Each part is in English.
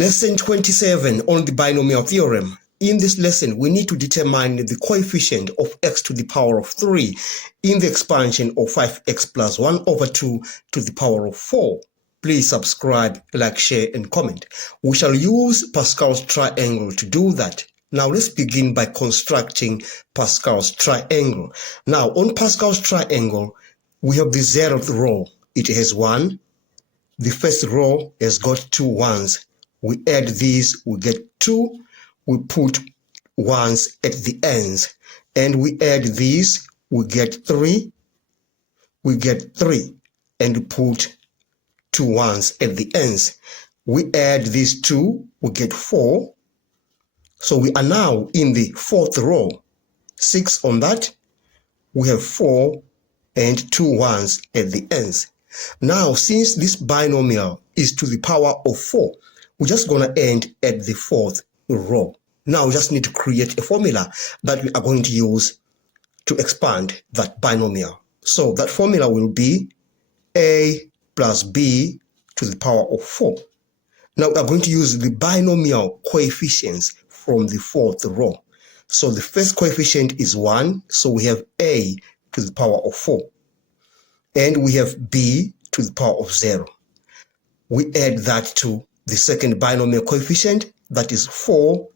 Lesson 27 on the binomial theorem. In this lesson, we need to determine the coefficient of x to the power of 3 in the expansion of 5x plus 1 over 2 to the power of 4. Please subscribe, like, share, and comment. We shall use Pascal's triangle to do that. Now let's begin by constructing Pascal's triangle. Now on Pascal's triangle, we have the 0th row. It has 1. The first row has got 2 ones. We add these, we get 2. We put ones at the ends. And we add these, we get 3. We get 3. And put 2 ones at the ends. We add these 2, we get 4. So we are now in the 4th row. 6 on that. We have 4 and 2 ones at the ends. Now, since this binomial is to the power of 4, we're just going to end at the 4th row. Now, we just need to create a formula that we are going to use to expand that binomial. So that formula will be a plus b to the power of 4. Now, we are going to use the binomial coefficients from the 4th row. So the first coefficient is 1. So we have a to the power of 4. And we have b to the power of 0. We add that to the second binomial coefficient, that is 4,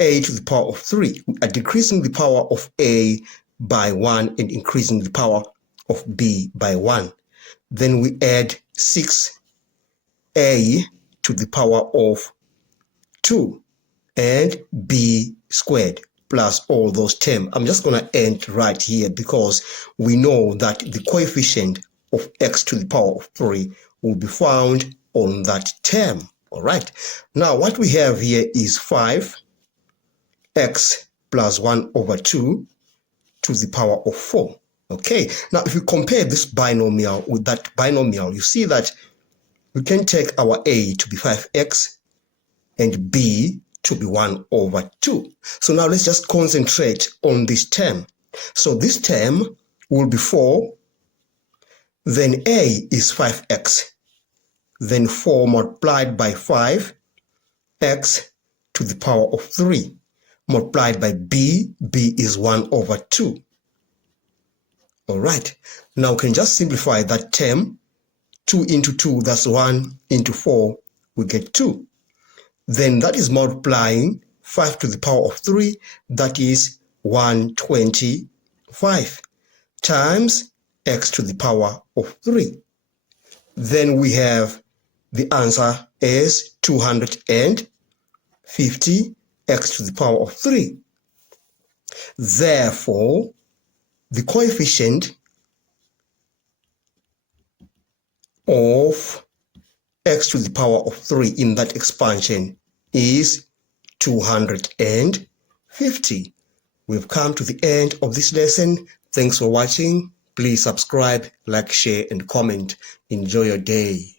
a to the power of 3. We are decreasing the power of a by 1 and increasing the power of b by 1. Then we add 6a to the power of 2 and b squared plus all those terms. I'm just going to end right here because we know that the coefficient of x to the power of 3 will be found on that term. All right. Now what we have here is 5x plus 1 over 2 to the power of 4. Okay. Now if you compare this binomial with that binomial, you see that we can take our a to be 5x and b to be 1 over 2. So now let's just concentrate on this term. So this term will be 4, then a is 5x, then 4 multiplied by 5, x to the power of 3, multiplied by b is 1 over 2. All right, now we can just simplify that term. 2 into 2, that's 1 into 4, we get 2. Then that is multiplying 5 to the power of 3, that is 125, times x to the power of 3. Then we have the answer is 250 x to the power of 3. Therefore, the coefficient of x to the power of 3 in that expansion is 250. We've come to the end of this lesson. Thanks for watching. Please subscribe, like, share, and comment. Enjoy your day.